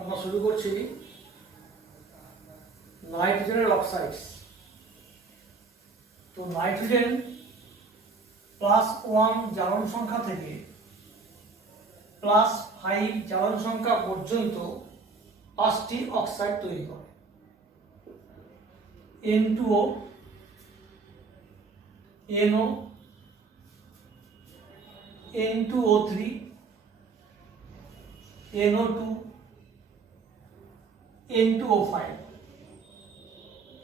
আমরা শুরু করছি নাইট্রোজেনের অক্সাইডস। তো নাইট্রোজেন +1 জ্বালন সংখ্যা থেকে +5 জ্বালন সংখ্যা পর্যন্ত 5টি অক্সাইড তৈরি করে। N2O, NO, N2O3, NO2, N2O5।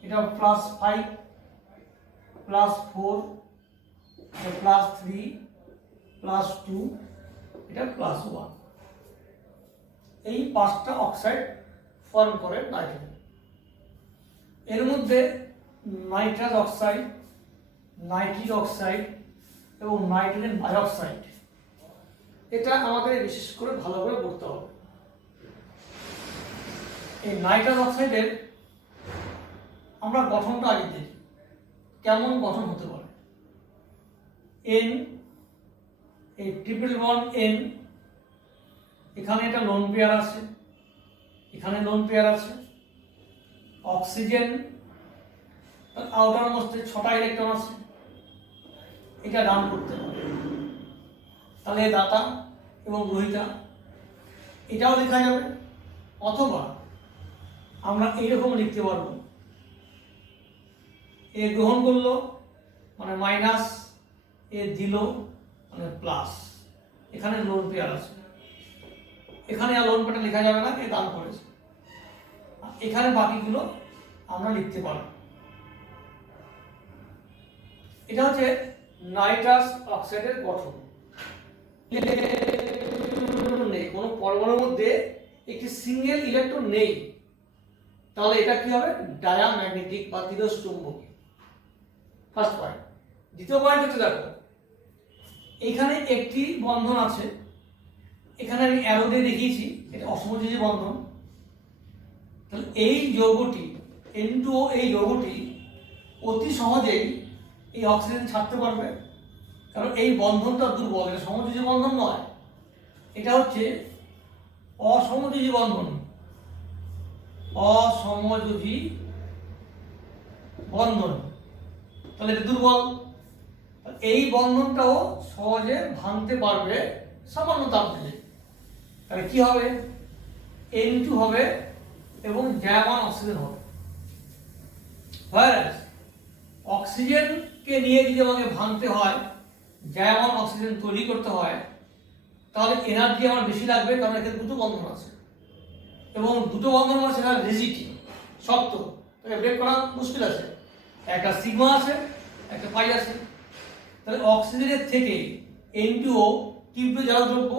এটা +5, +4, +3, +2, এটা +1। এই 5টা অক্সাইড ফর্ম করে নাইট্রোজেন। এর মধ্যে নাইট্রাস অক্সাইড, নাইট্রিক অক্সাইড এবং নাইট্রোজেন ডাইঅক্সাইড, এটা আমাদের বিশেষ করে ভালো করে পড়তে হবে। এই নাইট্রাস অক্সাইডের আমরা গঠনটা আগে দেখি, কেমন গঠন হতে পারে। N, এই ট্রিপল বন্ড N, এখানে এটা লোন পেয়ার আছে, এখানে লোন পেয়ার আছে। অক্সিজেন আউটার মোস্টে 6টা ইলেকট্রন আছে, এটা ডাউন করতে পারে। তাহলে দাতা এবং গ্রহিতা এটাও লেখা যাবে, অথবা আমরা এইরকম লিখতে পারবো, এ গ্রহণ করলো মানে মাইনাস, এ দিল মানে প্লাস। এখানে লোন পেয়ার আছে, এখানে আর লোন পেয়ারটা লেখা যাবে না, এ দান করেছে। এখানে বাকিগুলো আমরা লিখতে পারবো। এটা হচ্ছে নাইট্রাস অক্সাইডের গঠন। নেই, কোনো পরমাণুর মধ্যে একটি সিঙ্গেল ইলেকট্রন নেই, তাহলে এটা কি হবে? ডায়াম্যাগনেটিক বা তীরচুম্বকীয়। First point. দ্বিতীয় পয়েন্ট হচ্ছে, দেখো এখানে একটি বন্ধন আছে, এখানে আমি অ্যারো দিয়ে দেখিয়েছি, এটা অসমযোজী বন্ধন। তাহলে এই যৌগটি N2O, এই যৌগটি অতি সহজেই এই অক্সিজেন ছাড়তে পারবে, কারণ এই বন্ধনটা দুর্বল, এটা সমযোজী বন্ধন নয়, এটা হচ্ছে অসমযোজী বন্ধন। অসমযোজী বন্ধন, তাহলে এটা দুর্বল। এই বন্ধনটাও সহজে ভাঙতে পারবে সামান্য তাপ দিলে। তাহলে কি হবে? N2 হবে এবং জায়মান অক্সিজেন হবে। অক্সিজেনকে নিয়ে যদি আমাকে ভাঙতে হয়, জায়মান অক্সিজেন তৈরি করতে হয়, তাহলে এনার্জি আমার বেশি লাগবে, কারণ এখানে দুটো বন্ধন আছে এবং দুটো বন্ধন আছে, সেটা রিজিটি, শক্ত, তাকে ব্রেক করা মুশকিল আছে। একটা সিগমা আছে, একটা পাই আছে। তাহলে অক্সিজেনের থেকে N2O তীব্র জ্বালা দ্রব্য,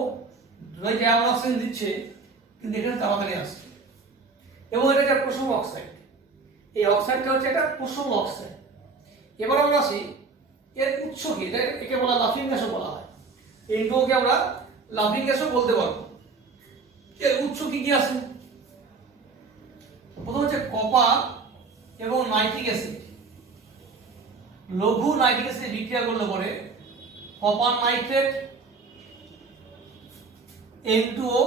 দুই জায়মান অক্সিজেন দিচ্ছে, কিন্তু এখানে তাড়াতাড়ি আসছে এবং এটা একটা প্রসম অক্সাইড। এই অক্সাইডটা হচ্ছে একটা প্রসম অক্সাইড। এবার আমরা আসি এর উৎস কি। একে বলা লাফিং গ্যাসও বলা হয়। N2O কে আমরা লাফিং গ্যাসও বলতে পারবো। এর উৎস কি কি আছে? প্রথম হচ্ছে কপার এবং নাইট্রিক অ্যাসিড। লঘু নাইট্রিক অ্যাসিড বিক্রিয়া করলে পরে কপার নাইট্রেট, N2O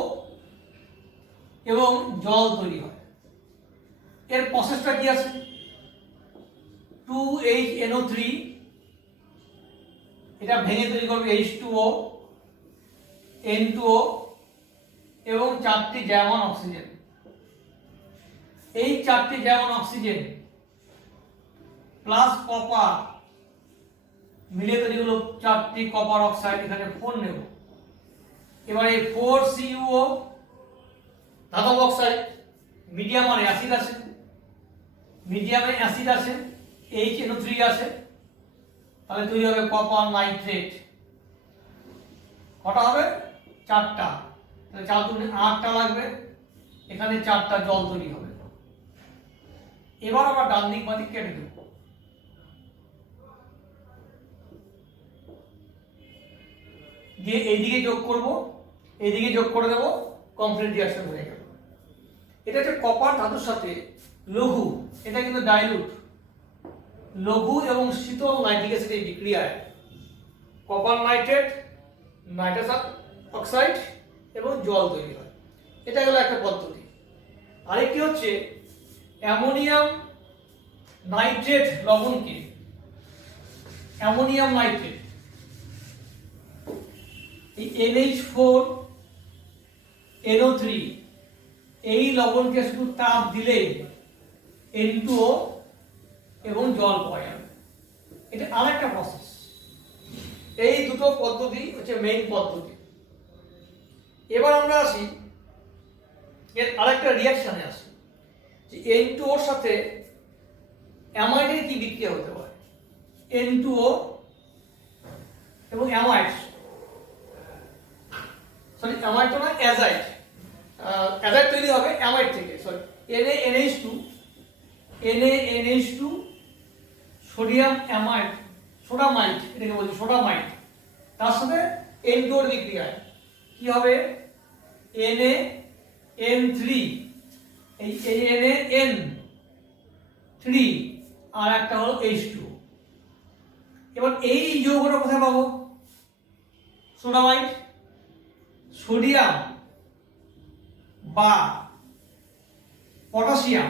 এবং জল তৈরি হয়। এর প্রসেসটা কি আছে? 2HNO3, এটা ভেঙে তৈরি করবে H2O, N2O এবং 4টি জায়মান অক্সিজেন। এই 4টি জায়মান অক্সিজেন প্লাস কপার মিলে তৈরি হলো 4টি কপার অক্সাইড। এখানে 4 নেব। এবার এই 4CuO ধাতব অক্সাইড, মিডিয়ামে অ্যাসিড আছে, মিডিয়ামে অ্যাসিড আছে, HNO3 আছে, তাহলে তৈরি হবে কপার নাইট্রেট। কটা হবে? 4টা। তাহলে 4 দুগুণে 8টা লাগবে, এখানে 4টা জল তৈরি হবে। এবার আমরা ডান দিক বাঁ দিক কেটে দেব। দিয়ে এইদিকে যোগ করব, এইদিকে যোগ করে দেব, কমপ্লিট রিঅ্যাকশন হয়ে গেল। এটা হচ্ছে কপার ধাতুর সাথে লঘু, এটা কিন্তু ডাইলুট। লঘু এবং শীতল নাইট্রিক অ্যাসিডের বিক্রিয়ায় কপার নাইট্রেট, নাইট্রাস অক্সাইড এবং জল তৈরি হয়। এটা হলো একটা পদ্ধতি। আরেকটি হচ্ছে অ্যামোনিয়াম নাইট্রেট লবণকে, অ্যামোনিয়াম নাইট্রেট, এই NH4 NO3 এই লবণকে শুধু তাপ দিলেই N2O এবং জল পাওয়া যাবে। এটা আরেকটা প্রসেস। এই দুটো পদ্ধতি হচ্ছে মেইন পদ্ধতি। এবার আমরা আসি এর আরেকটা রিয়াকশনে আসি যে N2O এর সাথে অ্যামাইডের কি বিক্রিয়া হতে পারে। N2O এবং অ্যামাইড, সরি অ্যামাইড তো না, অ্যাজাইড, অ্যাজাইড তৈরি হবে অ্যামাইড থেকে, sorry NaNH2 NaNH2 sodium amide, sodamide এটাকে বলছি সোডামাইড, তার সাথে N2O এর বিক্রিয়ায় কি হবে NaN3, এই NaN3 আর একটা হলো H2। এবার এই যৌগটা কোথায় পাবো? সোডামাইড, সোডিয়াম বা পটাশিয়াম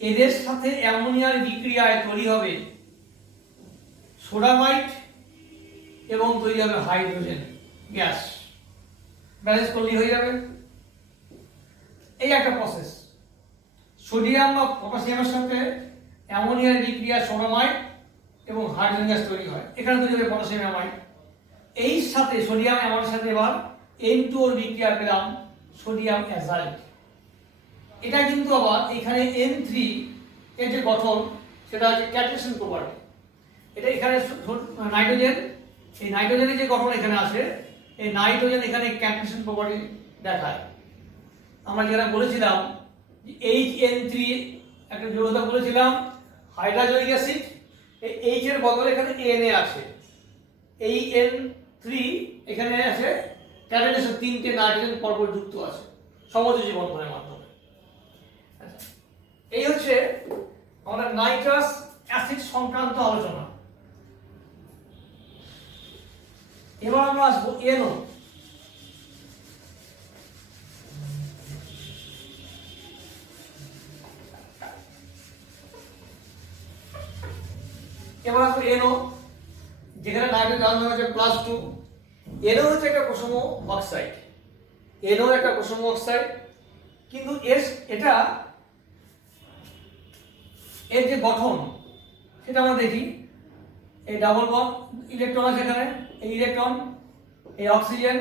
এদের সাথে অ্যামোনিয়ার বিক্রিয়ায় তৈরি হবে সোডামাইড এবং তৈরি হবে হাইড্রোজেন গ্যাস, ব্যালেন্স করলেই হয়ে যাবে। এই একটা প্রসেস, সোডিয়াম বা পটাশিয়ামের সাথে অ্যামোনিয়ার বিক্রিয়া সোডামাইড এবং হাইড্রোজেন গ্যাস তৈরি হয়, এখানে তৈরি হবে পটাশিয়াম অ্যামাইড। এই সাথে সোডিয়াম অ্যামাইডের সাথে এবার N2O এর বিক্রিয়া পেলাম সোডিয়াম অ্যাজাইড। এটা কিন্তু আবার এখানে N3 এর যে গঠন সেটা হচ্ছে ক্যাটালিসিস প্রপার্টি। এটা এখানে নাইট্রোজেন, এই নাইট্রোজেনের যে গঠন এখানে আসে, এই নাইট্রোজেন এখানে ক্যাটালিসিস প্রপার্টি দেখায়। আমরা যেটা বলেছিলাম HN3 একটা যৌগটা বলেছিলাম হাইড্রোজেনিক অ্যাসিড, এই H এর বদলে এখানে Na আছে, এই N3 এখানে আছে ক্যাটালিসিস, তিনটে নাইট্রোজেন পরপর যুক্ত আছে সমযোজী বন্ধনের মাধ্যমে। এই হচ্ছে আমাদের নাইট্রাস অ্যাসিড সংক্রান্ত আলোচনা। এবার আমরা আসবো NO। এবার আসবো NO, যেখানে নাইট্রোজেন আয়ন হচ্ছে +2। NO হচ্ছে একটা প্রসম অক্সাইড, NO একটা প্রসম অক্সাইড, কিন্তু এটা এর যে গঠন সেটা আমরা দেখি। এই ডাবল বন্ড ইলেকট্রন আছে এখানে, এই ইলেকট্রন, এই অক্সিজেন,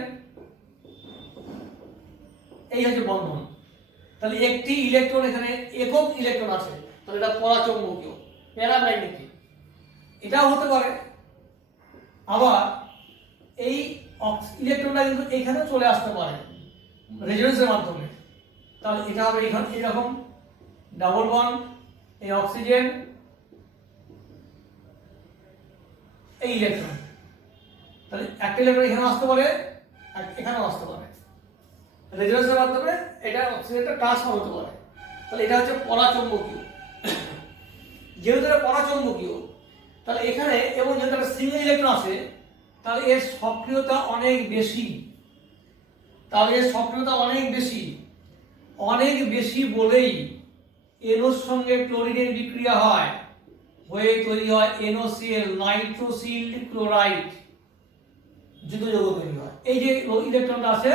এই হচ্ছে বন্ধন। তাহলে একটি ইলেকট্রন এখানে একক ইলেকট্রন আছে, তাহলে এটা পরাচৌম্বকীয়, প্যারাম্যাগনেটিক। এটাও হতে পারে। আবার এই ইলেকট্রনটা কিন্তু এখানে চলে আসতে পারে রেজোনেন্সের মাধ্যমে, তাহলে এটা হবে এখানে এরকম ডাবল বন্ড, এই অক্সিজেন, এই ইলেকট্রন, তাহলে একটা ইলেকট্রন এখানে আসতে পারে আর এখানেও আসতে পারে, রেজোনেন্সের মাধ্যমে এটা অক্সিজেনটা ট্রান্সফার হতে পারে। তাহলে এটা হচ্ছে পরাচৌম্বকীয়। যেহেতু এটা পরাচৌম্বকীয়, তাহলে এখানে এবং যেহেতু একটা সিঙ্গেল ইলেকট্রন আছে, তাহলে এর সক্রিয়তা অনেক বেশি, অনেক বেশি বলেই NOর সঙ্গে ক্লোরিনের বিক্রিয়া হয়, হয়ে তৈরি হয় NOCl, নাইট্রোসিল ক্লোরাইড, যুক্ত যৌগ তৈরি হয়। এই যে ইলেকট্রনটা আছে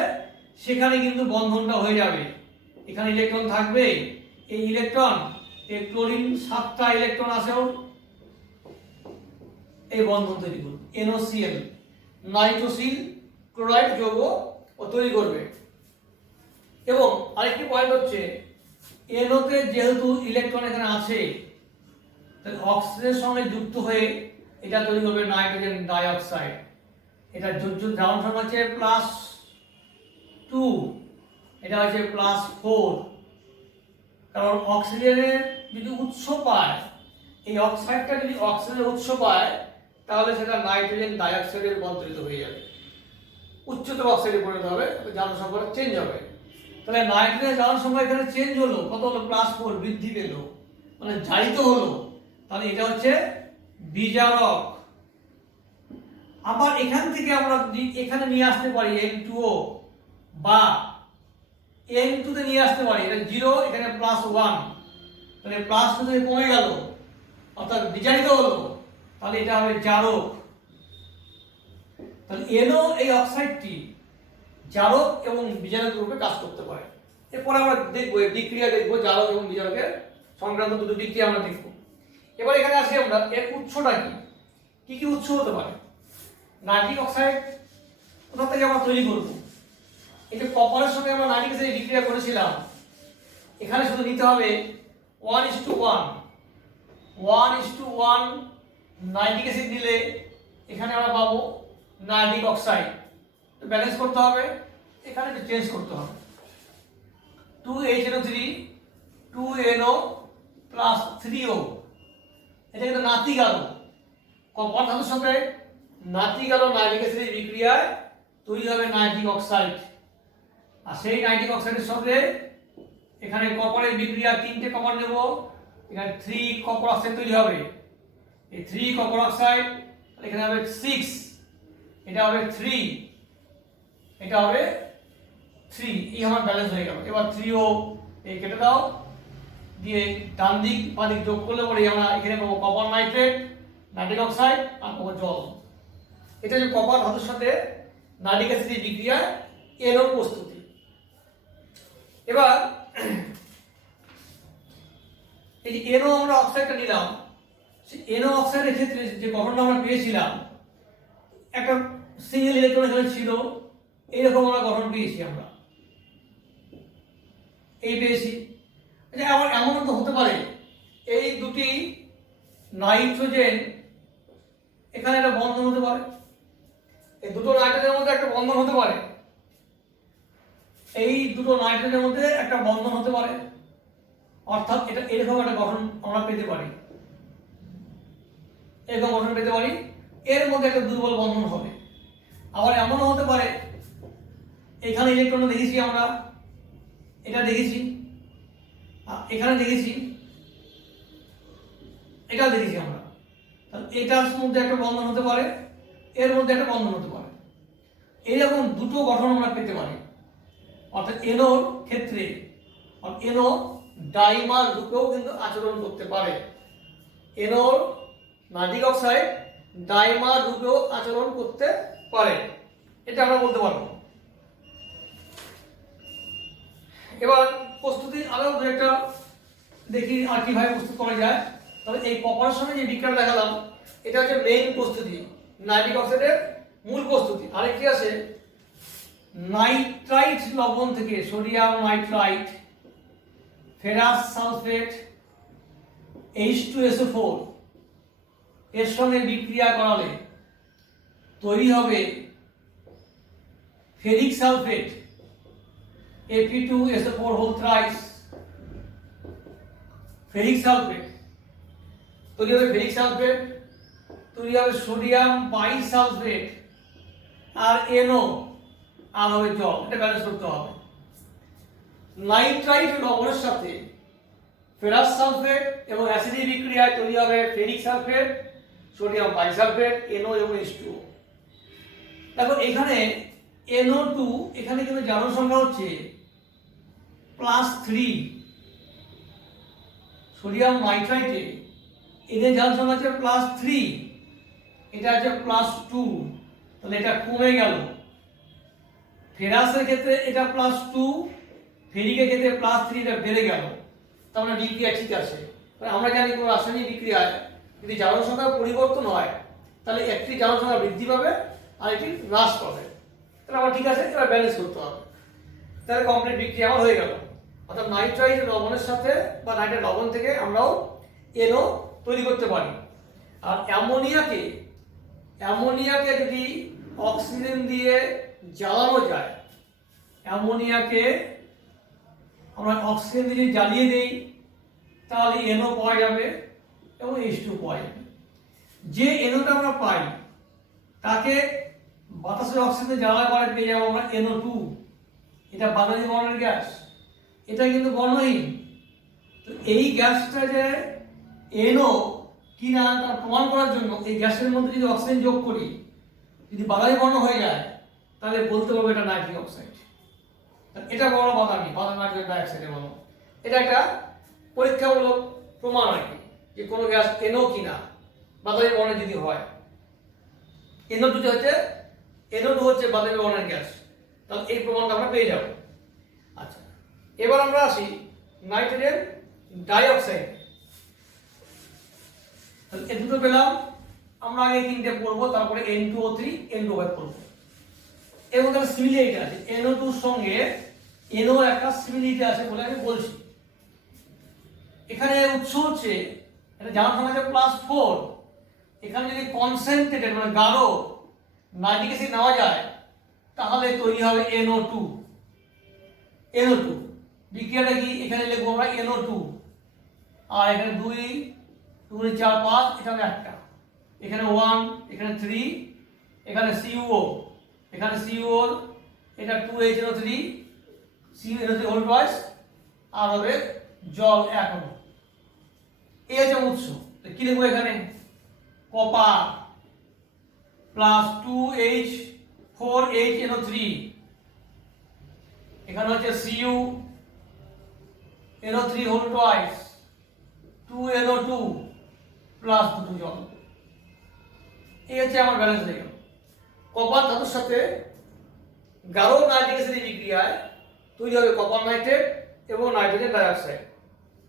সেখানে কিন্তু বন্ধনটা হয়ে যাবে, এখানে ইলেকট্রন থাকবে, এই ইলেকট্রন, এই ক্লোরিন 7টা ইলেকট্রন আছেও, এই বন্ধন তৈরি করবে, NOCl নাইট্রোসিল ক্লোরাইড যৌগ ও তৈরি করবে। এবং আরেকটি পয়েন্ট হচ্ছে NOতে যেহেতু ইলেকট্রন এখানে আছে, তাহলে অক্সিজেনের সঙ্গে যুক্ত হয়ে এটা তৈরি করবে নাইট্রোজেন ডাই অক্সাইড। এটা দ্রাবণ সংখ্যা হচ্ছে +2, এটা হচ্ছে +4, কারণ অক্সিজেনের যদি উৎস পায়, এই অক্সাইডটা যদি অক্সিজেনের উৎস পায়, তাহলে সেটা নাইট্রোজেন ডাই অক্সাইডে রূপান্তরিত হয়ে যাবে, উচ্চতর অক্সাইডে পরিণত হবে, দ্রাবণ সংখ্যাটা চেঞ্জ হবে। তাহলে নাইট্রোজেনের দ্রাবণ সংখ্যা এখানে চেঞ্জ হলো, কত হলো? +4 বৃদ্ধি পেল, মানে জারিত হলো। তাহলে এটা হচ্ছে বিজারক। আবার এখান থেকে আমরা এখানে নিয়ে আসতে পারি N2O বা N2 তে নিয়ে আসতে পারি, এটা 0 এখানে +1, তাহলে +2 থেকে কমে গেল অর্থাৎ বিজারিত হলো, তাহলে এটা হবে জারক। তাহলে NO এই অক্সাইডটি জারক এবং বিজারক রূপে কাজ করতে পারে। এরপরে আমরা দেখবো এই বিক্রিয়া, দেখবো জারক এবং বিজারকের সংক্রান্ত দুটো বিক্রিয়া আমরা দেখবো। এবার এখানে আসি আমরা এর উৎসটা কি কি উৎস হতে পারে। নাইট্রিক অক্সাইড কোথা থেকে আমরা তৈরি করব? এই যে কপারের সঙ্গে আমরা নাইট্রিক অ্যাসিড বিক্রিয়া করেছিলাম, এখানে শুধু নিতে হবে 1:1 1:1 নাইট্রিক অ্যাসিড নিলে এখানে আমরা পাবো নাইট্রিক অক্সাইড। ব্যালেন্স করতে হবে, এখানে একটু চেঞ্জ করতে হবে। 2HNO3 2NO প্লাস 3O, এটা কিন্তু নাতিক আলো। কপার ধাতুর সাথে নাতিক আলো নাইট্রিক অ্যাসিডের বিক্রিয়ায় তৈরি হবে নাইট্রিক অক্সাইড। আর সেই নাইট্রিক অক্সাইডের সাথে এখানে কপারের বিক্রিয়া, 3টে কপার নেব, এখানে 3 কপার অক্সাইড তৈরি হবে। এই 3 কপার অক্সাইড এখানে হবে 6, এটা হবে 3, এটা হবে 3, এই আমার ব্যালেন্স হয়ে গেল। এবার 3O এই কেটে দাও, দিয়ে ডান দিক বাঁ দিক যোগ করলে পরে আমরা এখানে পাবো কপার নাইট্রেট, নাইট্রিক অক্সাইড আর পাবো জল। এটা যে কপার ধাতুর সাথে নাইট্রিক অ্যাসিডের বিক্রিয়া NO প্রস্তুতি। এবার এই যে NO আমরা অক্সাইডটা নিলাম, সেই NO অক্সাইডের ক্ষেত্রে যে গঠনটা আমরা পেয়েছিলাম, একটা সিঙ্গেল ইলেকট্রন এখানে ছিল, এইরকম আমরা গঠন পেয়েছি, আমরা এই পেয়েছি। আবার এমন তো হতে পারে এই দুটি নাইট্রোজেন এখানে একটা বন্ধন হতে পারে, এই দুটো নাইট্রোজেনের মধ্যে একটা বন্ধন হতে পারে, এই দুটো নাইট্রোজেনের মধ্যে একটা বন্ধন হতে পারে, অর্থাৎ এটা এরকম একটা গঠন আমরা পেতে পারি, এরকম গঠন পেতে পারি। এর মধ্যে একটা দুর্বল বন্ধন হবে। আবার এমনও হতে পারে এখানে ইলেকট্রন দেখেছি আমরা, এটা দেখেছি, এখানে দেখেছি, এটা দেখেছি আমরা, তাহলে এটার মধ্যে একটা বন্ধন হতে পারে, এর মধ্যে একটা বন্ধন হতে পারে, এইরকম দুটো গঠন আমরা পেতে পারি। অর্থাৎ NOর ক্ষেত্রে NO ডাইমার রূপেও কিন্তু আচরণ করতে পারে। NOর নাইট্রিক অক্সাইড ডাইমার রূপেও আচরণ করতে পারে, এটা আমরা বলতে পারবো। এবার প্রস্তুতি আরো একটা দেখি আর কিভাবে প্রস্তুত করা যায়। তবে এই কপারের সঙ্গে যে বিক্রিয়া দেখালাম, এটা হচ্ছে মেইন প্রস্তুতি, নাইট্রিক অক্সাইডের মূল প্রস্তুতি। আরেকটি আছে নাইট্রাইট লবণ থেকে sodium nitrite, ferrous sulphate, H2SO4 এর সঙ্গে বিক্রিয়া করালে তৈরি হবে ferric sulphate Fe2SO4 whole thrice, ferric sulphate তৈরি হবে, ফেরিক সালফেট তৈরি হবে সোডিয়াম বাইসালফেট আর NO আর হবে জল। এটা ব্যালেন্স করতে হবে। নাইট্রাইট লবণের সাথে ফেরাস সালফেট এবং অ্যাসিডিক বিক্রিয়ায় তৈরি হবে ferric sulphate, sodium bisulphate, NO এবং H2O। দেখো এখানে NO2, এখানে কিন্তু জারণ সংখ্যা হচ্ছে +3, সোডিয়াম নাইট্রাইটে এদের জারণ সংখ্যা হচ্ছে +3, এটা হচ্ছে +2, তাহলে এটা কমে গেল। ফেরাসের ক্ষেত্রে এটা +2, ফেরিকের ক্ষেত্রে +3, এটা বেড়ে গেল। তার মানে বিক্রিয়া ঠিক আছে। আমরা জানি কোনো রাসায়নিক বিক্রিয়ায় যদি জারণ সংখ্যার পরিবর্তন হয়, তাহলে একটি জারণ সংখ্যা বৃদ্ধি পাবে আর একটি হ্রাস পাবে। তাহলে আমার ঠিক আছে, এবার ব্যালেন্স করতে হবে। তাহলে কমপ্লিট বিক্রিয়া আমার হয়ে গেল। অর্থাৎ নাইট্রাইট লবণের সাথে বা নাইট্রাইট লবণ থেকে আমরাও NO তৈরি করতে পারি। আর অ্যামোনিয়াকে যদি অক্সিজেন দিয়ে জ্বালানো যায়, অ্যামোনিয়াকে আমরা অক্সিজেন দিয়ে জ্বালিয়ে দেই, তাহলে NO পাওয়া যাবে এবং H2 পাওয়া যাবে। যে NOটা আমরা পাই তাকে বাতাসের অক্সিজেন জ্বালানোর পরে পেয়ে যাবো আমরা NO2। এটা বাতাসি বর্ণের গ্যাস, এটা কিন্তু বর্ণহীন। তো এই গ্যাসটা যে NO কিনা তা প্রমাণ করার জন্য এই গ্যাসের মধ্যে যদি অক্সিজেন যোগ করি, যদি বাতাসি বর্ণ হয়ে যায়, তাহলে বলতে পারবো এটা নাইট্রিক অক্সাইড। এটা বড় বাদামি নাইট্রোজেন ডাইঅক্সাইডের বলো। এটা একটা পরীক্ষামূলক প্রমাণ আর কি, যে কোনো গ্যাস এনো কিনা বাদামি বর্ণের যদি হয়। NO2 হচ্ছে NO2 হচ্ছে বাদামি বর্ণের গ্যাস, তাহলে এই প্রমাণটা আমরা পেয়ে যাব। আচ্ছা, এবার আমরা আসি নাইট্রোজেন ডাইঅক্সাইড। তাহলে এই দুটো পেলাম আমরা, আগে তিনটে পড়বো, তারপরে N2O3 N2O5 পড়বো। এর মধ্যে সিমিলারিটি আছে, NO2 এর সঙ্গে NO একটা সিমিলারিটি আছে বলে আমি বলছি। এখানে উৎস হচ্ছে এটা জানা থাকা যায় +4। এখানে যদি কনসেন্ট্রেটেড মানে গাঢ় নাইট্রিক অ্যাসিড নেওয়া যায় তাহলে তৈরি হবে NO2। বিক্রিয়াটা কি, এখানে লিখবো আমরা NO2, আর এখানে 2 2 4 5, এখানে একটা, এখানে 1, এখানে 3, এখানে CuO, এখানে CuO, এটা 2HNO3 CuNO3 হোল টুয়াইস, আর হবে জল 1 অণু। এই হচ্ছে উৎস। তো কি লিখবো এখানে, কপার প্লাস 2H4HNO3, এখানে হচ্ছে CuNO3 whole twice 2NO2 plus 2 জল। এই হচ্ছে আমার ব্যালেন্স হয়ে গেল। কপার ধাতুর সাথে গাঢ় নাইট্রিক অ্যাসিডের বিক্রিয়ায় তৈরি হবে কপার নাইট্রেট এবং নাইট্রোজেন ডাইঅক্সাইড।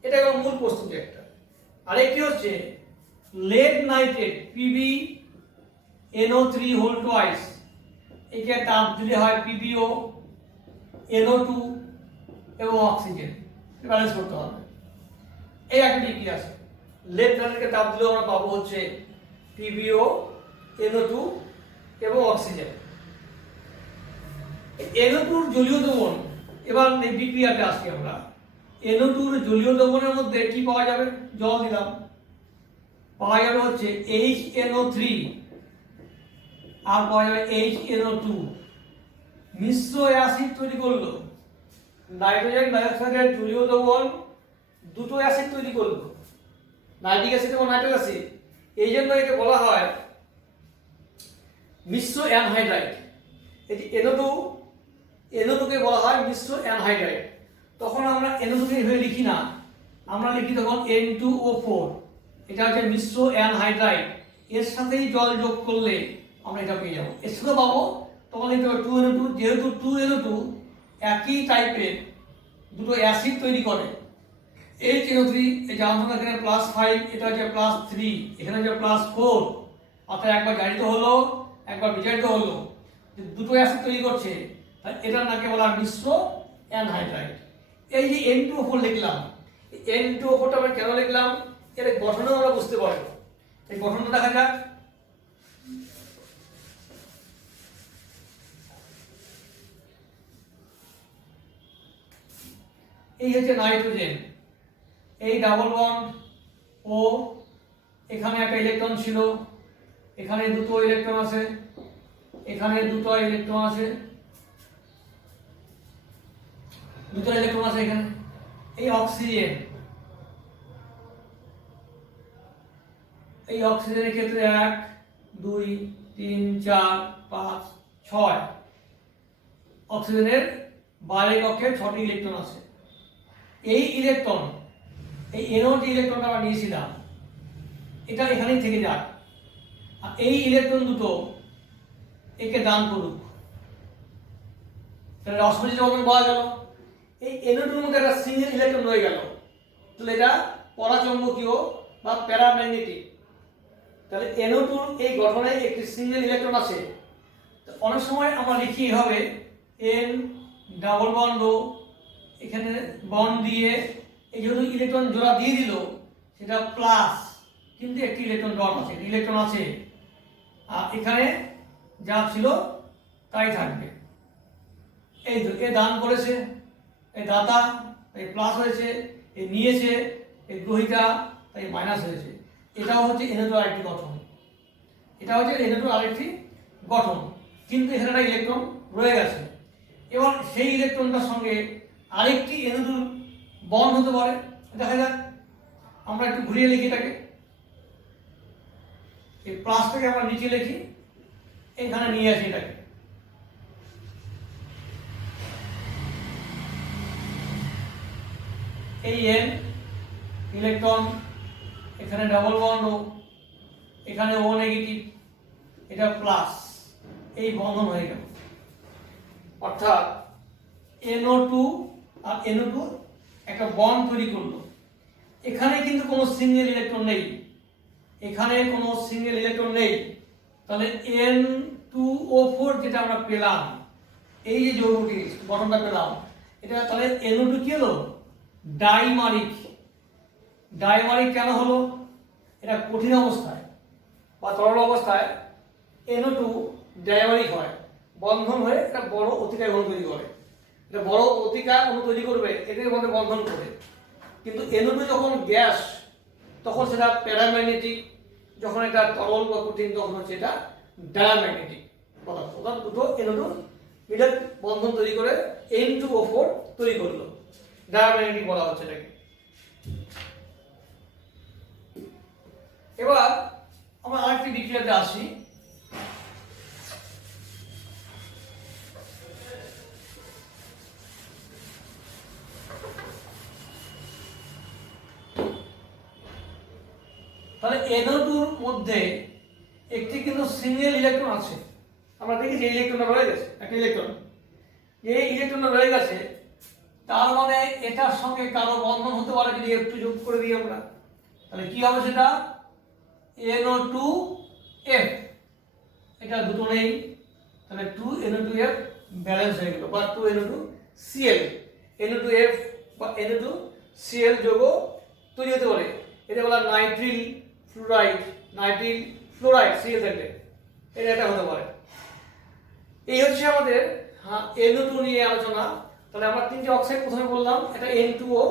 এটা হলো মূল প্রস্তুতি একটা। আরেকটি হচ্ছে lead nitrate PbNO3 whole twice, একে তাপ দিলে হয় PbO NO2 এবং অক্সিজেন, ব্যালেন্স করতে হবে। এই একটা বিক্রিয়া আছে। লেড নাইট্রেটকে তাপ দিলেও আমরা পাবো হচ্ছে PbO NO2 এবং অক্সিজেন। NO2 জলীয় দ্রবণ, এবার এই বিক্রিয়াতে আসছি আমরা। NO2 জলীয় দ্রবণের মধ্যে কি পাওয়া যাবে, জল দিলাম, পাওয়া যাবে হচ্ছে HNO3 আর পাওয়া যাবে HNO2। মিশ্র অ্যাসিড তৈরি করলো, নাইট্রোজেন ডাইঅক্সাইডের জলীয় দ্রবণ দুটো অ্যাসিড তৈরি করলো, নাইট্রিক অ্যাসিড এবং নাইট্রিক অ্যাসিড। এই জন্য একে বলা হয় মিশ্র অ্যানহাইড্রাইড। এই যে NO2 কে বলা হয় মিশ্র অ্যানহাইড্রাইড। তখন আমরা NO2 কে এভাবে লিখি না, আমরা লিখি তখন N2O4। এটা হচ্ছে মিশ্র অ্যানহাইড্রাইড, এর সাথেই জল যোগ করলে আমরা এটা পেয়ে যাবো। এর সাথে পাবো তখন লিখতে হবে 2NO2, যেহেতু 2NO2 একই টাইপের দুটো অ্যাসিড তৈরি করে। HNO3 এই জানতাম এখানে +5, এটা হচ্ছে +3, এখানে হচ্ছে +4, অর্থাৎ একবার জারিত হলো একবার বিজারিত হলো, দুটো অ্যাসিড তৈরি করছে, তাই এটার নাকি বলা মিশ্র অ্যানহাইড্রাইড। এই যে N2O4 লিখলাম, N2O4টা আমরা কেন লিখলাম, এর গঠনও আমরা বুঝতে পারবো। এই গঠনটা দেখা যাক। এই হচ্ছে নাইট্রোজেন, এই ডাবল বন্ড ও, এখানে একটা ইলেকট্রন ছিল, এখানে দুটো ইলেকট্রন আছে, এখানে দুটো ইলেকট্রন আছে, এখানে। এই অক্সিজেন, এই অক্সিজেনের ক্ষেত্রে 1 2 3 4 5 6 অক্সিজেনের বাইরের কক্ষে 6টি ইলেকট্রন আছে। এই ইলেকট্রন, এই NO যে ইলেকট্রনটা আমরা নিয়েছিলাম, এটা এখানেই থেকে যায়, আর এই ইলেকট্রন দুটো একে দান করুক, তাহলে অসমজিত বন্ধন পাওয়া গেল। এই NO2 এর মধ্যে একটা সিঙ্গেল ইলেকট্রন রয়ে গেল, তাহলে এটা পরাচৌম্বকীয় বা প্যারাম্যাগনেটিক। তাহলে NO2 এই গঠনে একটি সিঙ্গেল ইলেকট্রন আছে। তো অনেক সময় আমরা লিখি হবে N ডাবল বন্ড ও, এখানে বন্ড দিয়ে এই যেহেতু ইলেকট্রন জোড়া দিয়ে দিল সেটা প্লাস, কিন্তু একটি ইলেকট্রন ডট আছে, ইলেকট্রন আছে, আর এখানে যা ছিল তাই থাকবে। এই তো এ দান করেছে, এই দাতা, এই প্লাস হয়েছে, এই নিয়েছে, এই গ্রহিতা, তাই মাইনাস হয়েছে। এটাও হচ্ছে NO2 আরেকটি গঠন, এটা হচ্ছে NO2 আরেকটি গঠন, কিন্তু এখানে একটা ইলেকট্রন রয়ে গেছে। এবার সেই ইলেকট্রনটার সঙ্গে আরেকটি NO2 বন্ড হতে পারে, দেখা যাক। আমরা একটু ঘুরিয়ে লিখি এটাকে, এই প্লাসটাকে আমরা নিচে লিখি, এখানে নিয়ে আসি এটাকে। এই N ইলেকট্রন, এখানে ডাবল বন্ড ও, এখানে ও নেগেটিভ, এটা প্লাস, এই বন্ধন হয়ে গেল। অর্থাৎ NO2 আর NO2 একটা বন্ড তৈরি করলো। এখানে কিন্তু কোনো সিঙ্গেল ইলেকট্রন নেই, এখানে কোনো সিঙ্গেল ইলেকট্রন নেই। তাহলে N2O4 যেটা আমরা পেলাম, এই যে যৌগটি গঠনটা পেলাম, এটা তাহলে NO2 কি হলো? ডাইমারিক। ডাইমারিক কেন হলো? এটা কঠিন অবস্থায় বা তরল অবস্থায় NO2 ডাইমারিক হয়, বন্ধন হয়ে একটা বড় অতিকায় অণু তৈরি করে। এটা বড় অতিকায় অণু তৈরি করবে, এদের মধ্যে বন্ধন করে। কিন্তু NO2 যখন গ্যাস, তখন সেটা প্যারাম্যাগনেটিক, যখন এটা তরল বা কঠিন তখন হচ্ছে এটা ডায়াম্যাগনেটিক পদার্থ। অর্থাৎ দুটো NO2 মিলে বন্ধন তৈরি করে N2O4 তৈরি করলো, ডায়াম্যাগনেটিক বলা হচ্ছে এটাকে। এবার আমরা আরেকটি বিক্রিয়াতে আসি। তাহলে NO2-র মধ্যে একটি কিন্তু সিঙ্গেল ইলেকট্রন আছে। আমরা দেখি যে ইলেকট্রনটা রয়ে গেছে, একটা ইলেকট্রন, এই ইলেকট্রনটা রয়ে গেছে, তার মানে এটার সঙ্গে কারো বন্ধন হতে পারে। যদি একটু যোগ করে দিই আমরা, তাহলে কি হবে সেটা? NO2F, এটা দুটো নেই, তাহলে 2NO2F ব্যালেন্স হয়ে গেল, বা 2NO2Cl। NO2F বা NO2Cl যৌগ তৈরি হতে পারে। এটা বলা nitrile fluoride, nitrile fluoride Cl থাকবে, এটা হতে পারে। এই হচ্ছে আমাদের NO2 নিয়ে আলোচনা। তাহলে আমরা তিনটে অক্সাইড প্রথমে বললাম, একটা N2O,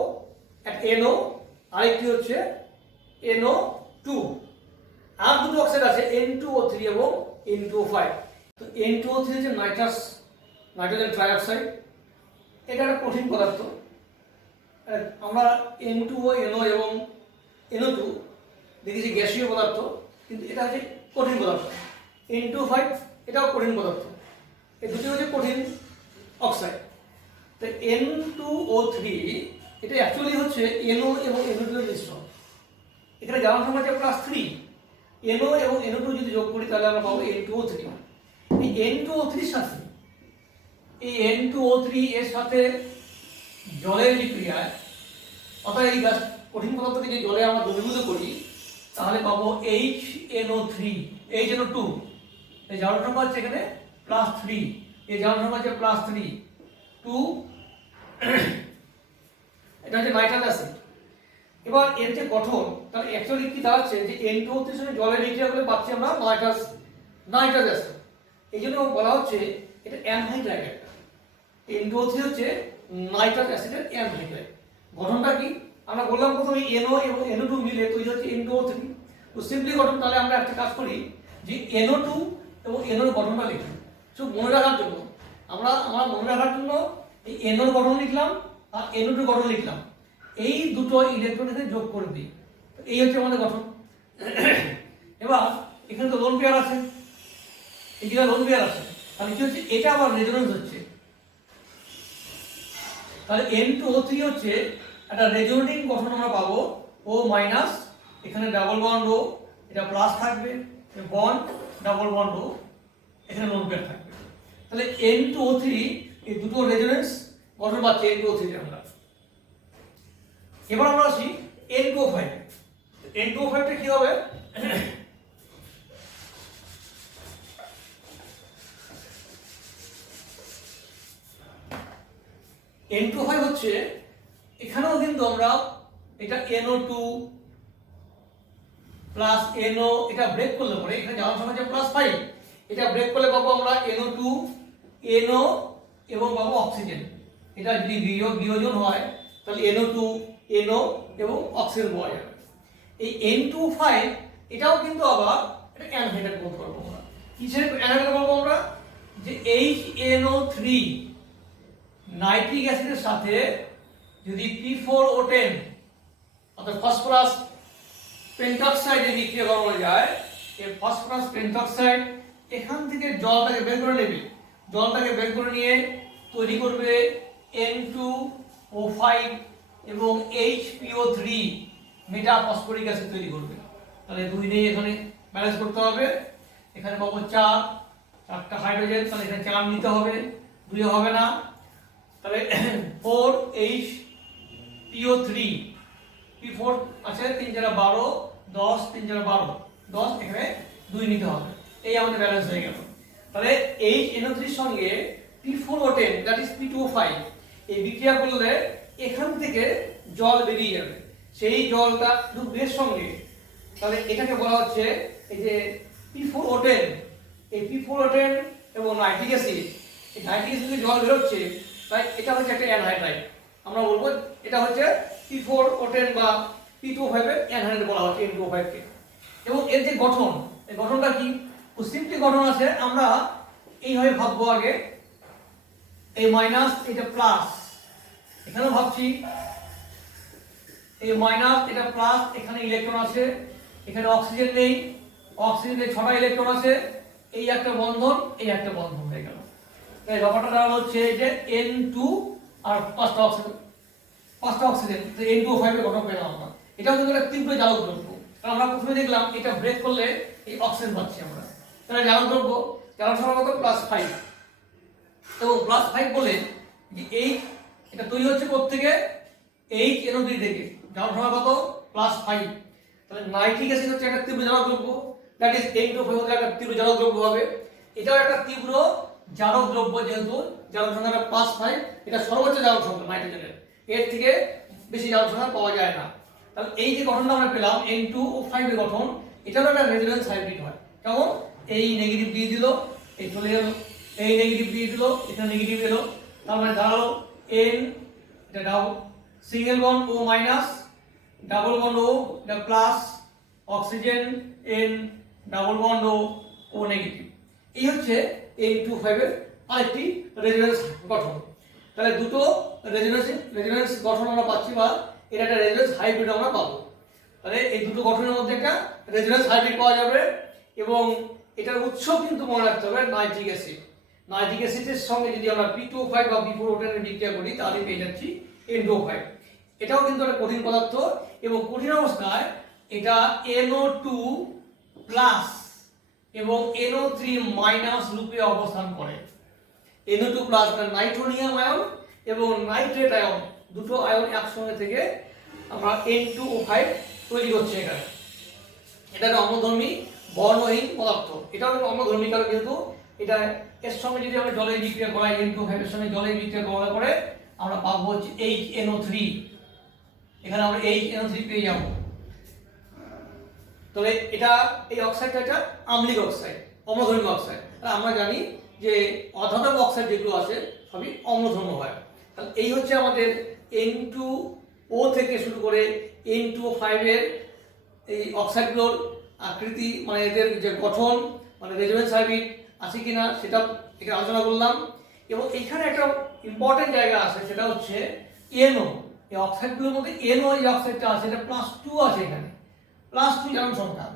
একটা NO, আরেকটি হচ্ছে NO2। আর দুটো অক্সাইড আছে N2O3 এবং N2O5। তো N2O3 হচ্ছে নাইট্রোজেন ট্রাইঅক্সাইড, এটা একটা কঠিন পদার্থ। আমরা N2O, NO এবং NO2 দেখেছি গ্যাসীয় পদার্থ, কিন্তু এটা হচ্ছে কঠিন পদার্থ। N2O5 এটাও কঠিন পদার্থ। এই দুটো হচ্ছে কঠিন অক্সাইড। তো N2O3 এটা অ্যাকচুয়ালি হচ্ছে NO এবং NO2 এর মিশ্রণ। এখানে জারণ সংখ্যা আছে +3, NO এবং NO2 যদি যোগ করি তাহলে আমরা পাবো N2O3। এই N2O3 এর সাথে এই N2O3 এর সাথে জলের বিক্রিয়ায়, অর্থাৎ এই গ্যাস কঠিন পদার্থকে যে জলে আমরা দ্রবীভূত করি, তাহলে পাবো HNO3, HNO2। এই জারণ সংখ্যা হচ্ছে এখানে +3, এই জারণ সংখ্যা হচ্ছে +3, 2, এটা হচ্ছে নাইট্রাস অ্যাসিড। এবার এর যে গঠন, তাহলে অ্যাকচুয়ালি কি দাঁড়াচ্ছে যে N2O3 এর সঙ্গে জলের বিক্রিয়া করে পাচ্ছি আমরা নাইট্রাস অ্যাসিড। এই জন্য বলা হচ্ছে এটা অ্যানহাইড্রাইড। একটা N2O3 হচ্ছে নাইট্রাস অ্যাসিডের অ্যানহাইড্রাইড। গঠনটা কি? আমরা বললাম প্রথমে NO এবং NO2 মিলে তৈরি হচ্ছে N2O3। তো সিম্পলি গঠন, তাহলে আমরা একটা কাজ করি যে NO2 এবং NO এর গঠনটা লিখি। শুধু মনে রাখার জন্য আমরা মনে রাখার জন্য এই NO এর গঠন লিখলাম আর NO2 এর গঠন লিখলাম, এই দুটো ইলেকট্রন এখানে যোগ করে দিই। এই হচ্ছে আমাদের গঠন। এবার এখানে তো লোন পেয়ার আছে, এই জায়গায় লোন পেয়ার আছে, তাহলে কি হচ্ছে? এটা আবার রেজোনেন্স হচ্ছে। তাহলে N2O3 হচ্ছে একটা রেজোনেটিং গঠন আমরা পাবো, O মাইনাস, এখানে ডাবল বন্ড O, এটা প্লাস থাকবে, বন্ড ডাবল বন্ড O, এখানে লোন পেয়ার থাকবে। তাহলে N2O3 এই দুটো রেজোনেন্স গঠন পাচ্ছি N2O3 আমরা। এবার আমরা আসি N2O5। N2O5 টা কি হবে? N2O5 হচ্ছে, এখানেও কিন্তু আমরা এটা NO2 প্লাস NO, এটা ব্রেক করলে পরে এখানে যাওয়ার সময় যে +5, এটা ব্রেক করলে পাবো আমরা NO2, NO এবং পাবো অক্সিজেন। এটা যদি বিয়োজন হয় তাহলে NO2, NO এবং অক্সিজেন পাওয়া যাবে। এই N2O5 এটাও কিন্তু আবার এটা অ্যানহাইড্রাইড বলতে পারবো আমরা। কিসের অ্যানহাইড্রাইড বলবো আমরা? যে HNO3 নাইট্রিক অ্যাসিডের সাথে যদি P4O10 অর্থাৎ ফসফরাস পেন্টক্সাইডে বিক্রিয়া করানো যায়, এই ফসফরাস পেন্টক্সাইড এখান থেকে জলটাকে বের করে নেবে, জলটাকে বের করে নিয়ে তৈরি করবে N2O5 এবং HPO3 মেটা ফসফরিক অ্যাসিড তৈরি করবে। তাহলে 2 নিয়ে এখানে ব্যালেন্স করতে হবে। এখানে পাবো 4টা হাইড্রোজেন, তাহলে এখানে 4 নিতে হবে, 2 হবে না। তাহলে 4HPO3 P4 আছে 3 4 12 10 3 4 12 10, এখানে 2 নিতে হবে। এই আমাদের ব্যালেন্স হয়ে গেল। তাহলে HNO3 এর সঙ্গে P4O10 দ্যাট ইজ P2O5 এই বিক্রিয়া করলে এখান থেকে জল বেরিয়ে যাবে। সেই জলটা গ্রুপের সঙ্গে, তাহলে এটাকে বলা হচ্ছে এই যে P4O10, এই P4O10 এবং নাইট্রিক অ্যাসিড, এই নাইট্রিক অ্যাসিডে জল বেরোচ্ছে, তাই এটা হচ্ছে একটা অ্যানহাইড্রাইড। আমরা বলবো এটা হচ্ছে P4O10 বা P2O5 এর অ্যানহাইড্রাইড বলা হচ্ছে N2O5 কে। এবং এর যে গঠন, এই গঠনটা কি? খুব সিম্পলি গঠন আছে। আমরা এইভাবে ভাববো আগে, এই মাইনাস এটা প্লাস, এখানেও ভাবছি এই মাইনাস এটা প্লাস, এখানে ইলেকট্রন আছে, এখানে অক্সিজেন নেই, অক্সিজেনে 6টা ইলেকট্রন আছে, এই একটা বন্ধন, এই একটা বন্ধন হয়ে গেল। তাই ব্যাপারটা দাঁড়ালো হচ্ছে যে N2 আর 5টা অক্সিজেন, তো N2O5 এর গঠন পেলাম আমরা। এটাও কিন্তু একটা তীব্র জারক দ্রব্য। কারণ আমরা প্রথমে দেখলাম এটা ব্রেক করলে এই অক্সিজেন পাচ্ছি আমরা। তাহলে জারক দ্রব্য, জারক সংখ্যা কত? +5। এবং +5 বলে যে এটা তৈরি হচ্ছে কোত্থেকে? HNO3 থেকে। জারক সংখ্যা কত? +5। তাহলে নাইট্রিক অ্যাসিড হচ্ছে একটা তীব্র জারক দ্রব্য, দ্যাট ইজ N2O5 একটা তীব্র জারক দ্রব্য হবে। এটাও একটা তীব্র জারক দ্রব্য, যেহেতু জারক সংখ্যাটা +5, এটা সর্বোচ্চ জারক সংখ্যা নাইট্রোজেনের, এর থেকে বেশি জারক সংখ্যা পাওয়া যায় না। তাহলে এই যে গঠনটা আমরা পেলাম N2O5 এর গঠন, এটাও একটা রেজোন্যান্স হাইব্রিড হয়। কেমন? এই নেগেটিভ দিয়ে দিল, এই চলে গেল, এই নেগেটিভ দিয়ে দিল, এখানে নেগেটিভ এলো, তার মানে দাঁড়ালো N, এটা double single bond O minus, double bond O, এটা plus, oxygen N, double bond O negative. এই হচ্ছে N2O5 এর আরেকটি রেজোন্যান্স গঠন। তাহলে দুটো রেজোন্যান্স গঠন আমরা পাচ্ছি, বা এটা একটা রেজোন্যান্স হাইব্রিড আমরা পাবো। তাহলে এই দুটো গঠনের মধ্যে একটা রেজোন্যান্স হাইব্রিড পাওয়া যাবে। এবং এটার উৎস কিন্তু মনে রাখতে হবে নাইট্রিক অ্যাসিড। নাইট্রিক অ্যাসিডের সঙ্গে যদি আমরা P2O5 বা P4O10 এর বিক্রিয়া করি, তাহলে পেয়ে যাচ্ছি N2O5। এটাও কিন্তু একটা কঠিন পদার্থ, এবং কঠিন অবস্থায় এটা NO2 প্লাস এবং NO3 মাইনাস রূপে অবস্থান করে। NO2 প্লাস মানে নাইট্রোনিয়াম আয়ন এবং নাইট্রেট আয়ন, দুটো আয়ন একসঙ্গে থেকে আমরা N2O5 তৈরি করছে এখানে। এটা একটা অম্লধর্মী বর্ণহীন পদার্থ। এটাও একটা অম্লধর্মী, কারণ যেহেতু এটা এর সঙ্গে যদি আমরা জলের বিক্রিয়া করাই, N2O5 এর সঙ্গে জলের বিক্রিয়া করার পরে আমরা পাবো হচ্ছে HNO3। এখানে আমরা HNO3 পেয়ে যাব। তাহলে এটা এই অক্সাইডটা একটা আম্লিক অক্সাইড, অম্লধর্মী অক্সাইড। আর আমরা জানি যে অধাতব অক্সাইড যেগুলো আছে সবই অম্লধর্মী হয়। তাহলে এই হচ্ছে আমাদের N2O থেকে শুরু করে N2O5 এর এই অক্সাইডগুলোর আকৃতি, মানে এদের যে গঠন, মানে রেজোন্যান্স হাইব্রিড আছে কিনা সেটা এখানে আলোচনা করলাম। এবং এখানে একটা ইম্পর্টেন্ট জায়গা আছে, সেটা হচ্ছে NO। এই অক্সাইডগুলোর মধ্যে NO এই অক্সাইডটা আছে, এটা +2 আছে, এখানে +2 জারণ সংখ্যা।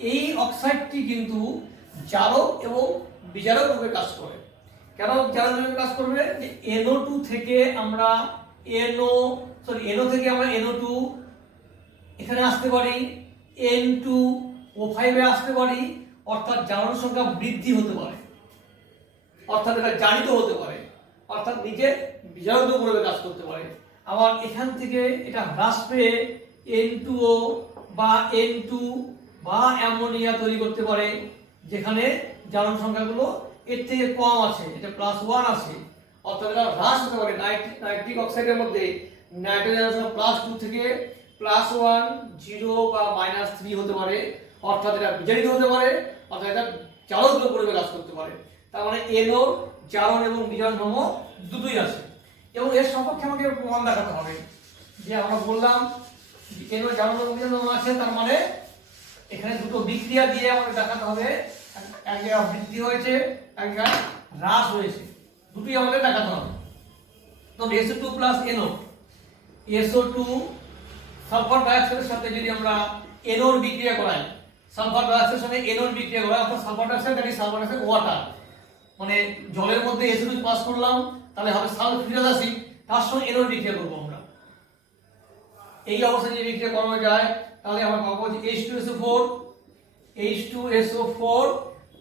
এই অক্সাইডটি কিন্তু জারক এবং বিজারক রূপে কাজ করে। কেন জারক রূপে কাজ করবে? যে NO2 থেকে আমরা NO থেকে আমরা NO2 এখানে আসতে পারি, N2O5 এ আসতে পারি, অর্থাৎ জারণ সংখ্যা বৃদ্ধি হতে পারে, অর্থাৎ এটা জারিত হতে পারে, অর্থাৎ নিজে বিজারক রূপে কাজ করতে পারে। আবার এখান থেকে এটা হ্রাস পেয়ে N2O বা N2 বা অ্যামোনিয়া তৈরি করতে পারে, যেখানে জারণ সংখ্যাগুলো এর থেকে কম আছে, এটা +1 আছে, অর্থাৎ এটা হ্রাস হতে পারে। নাইট্রিক অক্সাইডের মধ্যে নাইট্রোজেনের সংখ্যা +2 থেকে +1, 0 বা -3 হতে পারে, অর্থাৎ এটা বিজারিত হতে পারে, অর্থাৎ এটা জারক রূপে কাজ করতে পারে। তার মানে NO জারণ এবং বিজারণ ধর্ম দুটোই আছে। এবং এর সপক্ষে আমাকে প্রমাণ দেখাতে হবে, যে আমরা বললাম NO জারণ এবং বিজারণ ধর্ম আছে, তার মানে এখানে দুটো বিক্রিয়া দিয়ে আমাদের দেখাতে হবে, এক জায়গায় বৃদ্ধি হয়েছে, এক জায়গায় হ্রাস হয়েছে, দুটোই আমাদের দেখাতে হবে। তো SO2 + NO, SO2 সালফার ডাইঅক্সাইডের সাথে যদি আমরা NO এর বিক্রিয়া করাই, সালফার ডাইঅক্সাইডের সাথে NO এর বিক্রিয়া করাই, অর্থাৎ sulphur dioxide that is sulphur dioxide water, মানে জলের মধ্যে SO2 পাস করলাম, তাহলে হবে সালফিউরিক অ্যাসিড, তার সঙ্গে NO এর বিক্রিয়া করব আমরা। এই অবস্থায় যদি বিক্রিয়া করানো যায় তাহলে আমরা পাবো যে H2SO4 H2SO4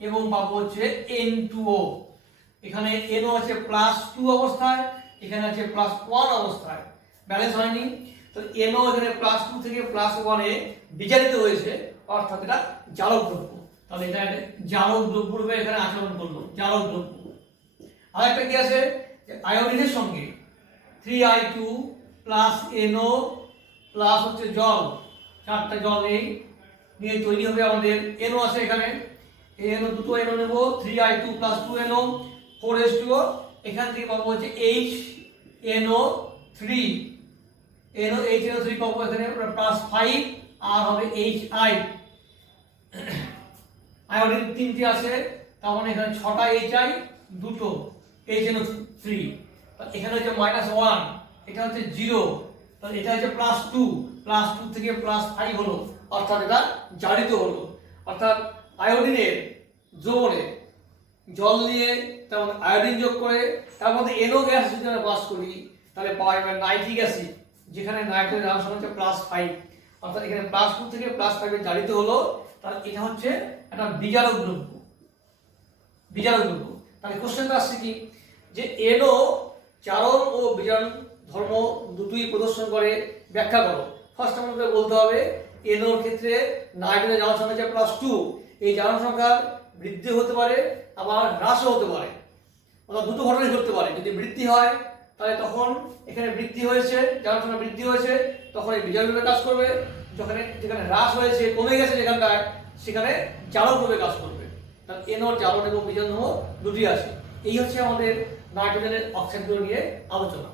এবং পাবো হচ্ছে N2O। এখানে NO আছে +2 অবস্থায়, এখানে আছে +1 অবস্থায়, ব্যালেন্স হয়নি। তো NO এখানে +2 থেকে +1 এ বিজারিত হয়েছে, অর্থাৎ এটা জারক দ্রব্য। তাহলে এটা জারক দ্রব্য রূপে এখানে আচরণ করলো, জারক দ্রব্য। আরেকটা কি আছে যে আয়োডিনের সঙ্গে 3I2 NO প্লাস হচ্ছে জল, চারটা জল নিয়ে তৈরি হবে আমাদের NO আছে এখানে, NO দুটো NO নেব, 3I2 2NO 4H2O, এখান থেকে পাবো হচ্ছে HNO3 HNO3 পাবো এখানে +5 আর হবে HI। আয়োডিন তিনটি আছে, তার মানে এখানে 6টা HI, দুটো HNO3, এখানে হচ্ছে -1, এটা হচ্ছে 0, তাহলে এটা হচ্ছে +2 থেকে +5 হলো, অর্থাৎ এটা জারিত হলো। অর্থাৎ আয়োডিনের দ্রবণে জল নিয়ে তার মধ্যে আয়োডিন যোগ করে তার মধ্যে NO গ্যাস যদি আমরা পাস করি তাহলে পাওয়া যাবে নাইট্রিক অ্যাসিড, যেখানে নাইট্রোজেন আয়ন সংখ্যা হচ্ছে +5, অর্থাৎ এখানে +2 থেকে +5 এ জারিত হলো। তাহলে এটা হচ্ছে একটা বিজারক দ্রব্য, বিজারক দ্রব্য। তাহলে কোশ্চেনটা আসছে কি যে NO চারণ ও বিজারণ ধর্ম দুটোই প্রদর্শন করে, ব্যাখ্যা করো। ফার্স্ট আমাদের বলতে হবে NO এর ক্ষেত্রে নাইট্রোজেন আয়ন সংখ্যা হচ্ছে +2, এই জারণ সংখ্যা বৃদ্ধি হতে পারে আবার হ্রাসও হতে পারে, অর্থাৎ দুটো ঘটনাই ঘটতে পারে। যদি বৃদ্ধি হয় তাহলে তখন এখানে বৃদ্ধি হয়েছে, জারণ সংখ্যা বৃদ্ধি হয়েছে, তখন এই বিজারক রূপে কাজ করবে। যেখানে হ্রাস হয়েছে, কমে গেছে যেখানটায়, সেখানে জারক রূপে কাজ করবে। তাহলে NO জারণ এবং বিজারণ দুটি আছে। এই হচ্ছে আমাদের নাইট্রোজেনের অক্সাইডগুলো নিয়ে আলোচনা।